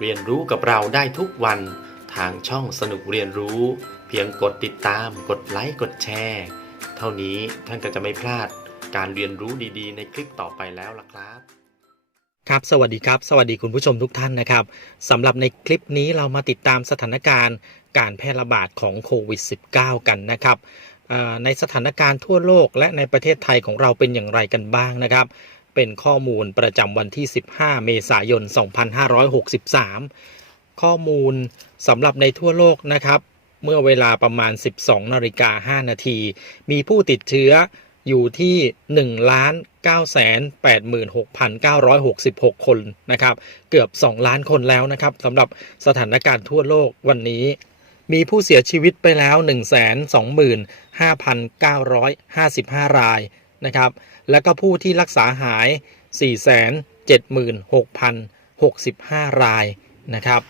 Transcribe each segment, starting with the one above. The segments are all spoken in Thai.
เรียนรู้กับเราได้ทุกวันทางช่องสนุกเรียนรู้ เพียงกดติดตาม กดไลค์กดแชร์ เท่านี้ท่านก็จะไม่พลาดการเรียนรู้ดีๆ ในคลิปต่อไปแล้วล่ะครับครับสวัสดีครับ สวัสดีคุณผู้ชมทุกท่านนะครับสำหรับในคลิปนี้เรามาติดตามสถานการณ์การแพร่ระบาดของโควิด -19 กันนะครับในสถานการณ์ทั่วโลกและในประเทศไทยของเราเป็นอย่างไรกันบ้างนะครับ เป็นข้อมูลประจำวันที่ 15 เมษายน 2563 ข้อมูลสำหรับในทั่วโลกนะครับ เมื่อเวลาประมาณ 12นาฬิกา5นาที มีผู้ติดเชื้ออยู่ที่1ล้าน9 8 6 9 6 6 คนนะครับ เกือบ 2 ล้านคนแล้วนะครับสำหรับสถานการณ์ทั่วโลกวันนี้มีผู้เสียชีวิตไปแล้ว 125,955 ราย นะครับ แล้วก็ผู้ที่รักษาหาย 476,065 รายนะครับ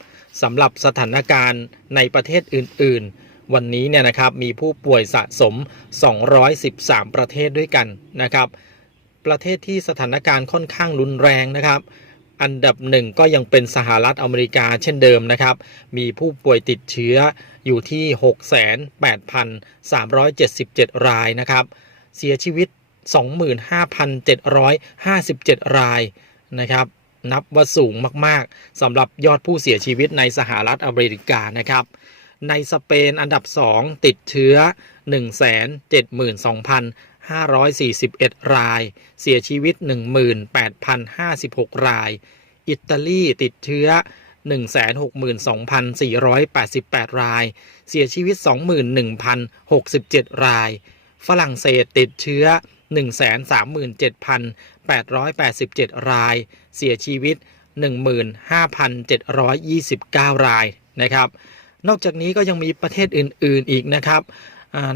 สำหรับสถานการณ์ในประเทศอื่น ๆ วันนี้เนี่ยนะครับมีผู้ป่วยสะสม 213 ประเทศด้วยกันนะครับ ประเทศที่สถานการณ์ค่อนข้างรุนแรงนะครับอันดับหนึ่งก็ยังเป็นสหรัฐอเมริกาเช่นเดิมนะครับ มีผู้ป่วยติดเชื้ออยู่ที่ 68,377 รายนะครับ เสียชีวิต 25,757 รายนะครับนับว่าสูงมากๆสำหรับยอดผู้เสียชีวิตในสหรัฐอเมริกานะครับในสเปนอันดับ 2 ติดเชื้อ 172,541 ราย เสียชีวิต 18,056 ราย อิตาลีติดเชื้อ 162,488 ราย เสียชีวิต 21,067 ราย ฝรั่งเศสติดเชื้อ137,887 ราย เสียชีวิต 15,729 รายนะครับ นอกจากนี้ก็ยังมีประเทศอื่น ๆอีกนะครับ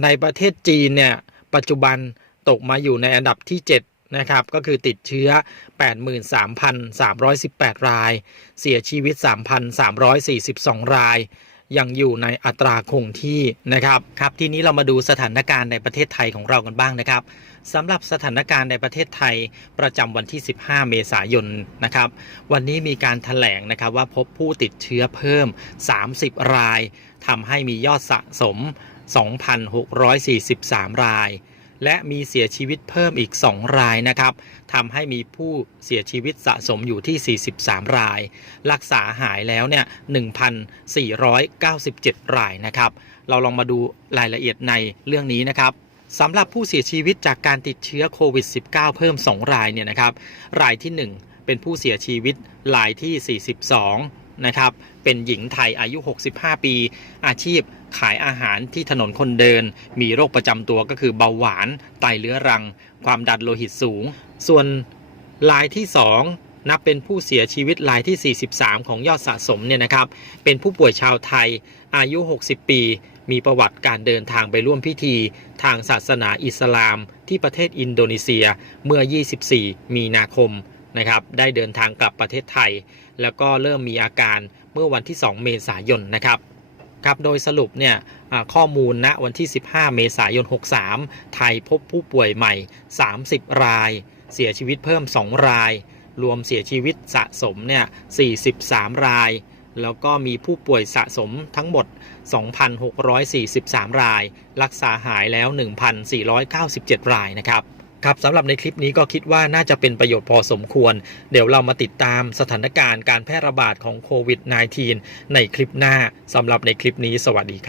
ในประเทศจีนเนี่ยปัจจุบันตกมาอยู่ในอันดับที่ 7 นะครับ ก็คือติดเชื้อ 83,318 ราย เสียชีวิต 3,342 ราย ยังอยู่ในอัตราคงที่นะครับครับทีนี้เรามาดูสถานการณ์ในประเทศไทยของเรากันบ้างนะครับสำหรับสถานการณ์ในประเทศไทยประจำวันที่ 15 เมษายนนะครับวันนี้มีการถแถลงนะครับว่าพบผู้ติดเชื้อเพิ่ม 30 รายทำให้มียอดสะสม 2,643 ราย และมีเสียชีวิตเพิ่มอีก 2 รายนะครับทำให้มีผู้เสียชีวิตสะสมอยู่ที่ 43 ราย รักษาหายแล้วเนี่ย 1,497 รายนะครับ เราลองมาดูรายละเอียดในเรื่องนี้นะครับสำหรับผู้เสียชีวิตจากการติดเชื้อโควิด -19 เพิ่ม 2 รายเนี่ยนะครับ รายที่ 1 เป็นผู้เสียชีวิตรายที่ 42 นะครับ เป็นหญิงไทยอายุ 65 ปี อาชีพขายอาหารที่ถนนคนเดิน มีโรคประจำตัวก็คือเบาหวาน ไตเรื้อรัง ความดันโลหิตสูง ส่วนรายที่ 2 นับเป็นผู้เสียชีวิตรายที่ 43 ของยอดสะสมเนี่ยนะครับ เป็นผู้ป่วยชาวไทยอายุ 60 ปี มีประวัติการเดินทางไปร่วมพิธี ทางศาสนาอิสลาม ที่ประเทศอินโดนีเซียเมื่อ 24 มีนาคม นะครับได้เดินทางกลับประเทศไทย แล้วก็เริ่มมีอาการเมื่อวันที่ 2 เมษายนนะครับครับโดยสรุปเนี่ยข้อมูลณวันที่ 15 เมษายน 63 ไทยพบผู้ป่วยใหม่ 30 ราย เสียชีวิตเพิ่ม 2 ราย รวมเสียชีวิตสะสมเนี่ย 43 ราย แล้วก็มีผู้ป่วยสะสมทั้งหมด 2,643 ราย รักษาหายแล้ว 1,497 รายนะครับ ครับสำหรับในคลิปนี้ก็คิดว่าน่าจะเป็นประโยชน์พอสมควร เดี๋ยวเรามาติดตามสถานการณ์การแพร่ระบาดของโควิด -19 ในคลิปหน้าสำหรับในคลิปนี้สวัสดีครับ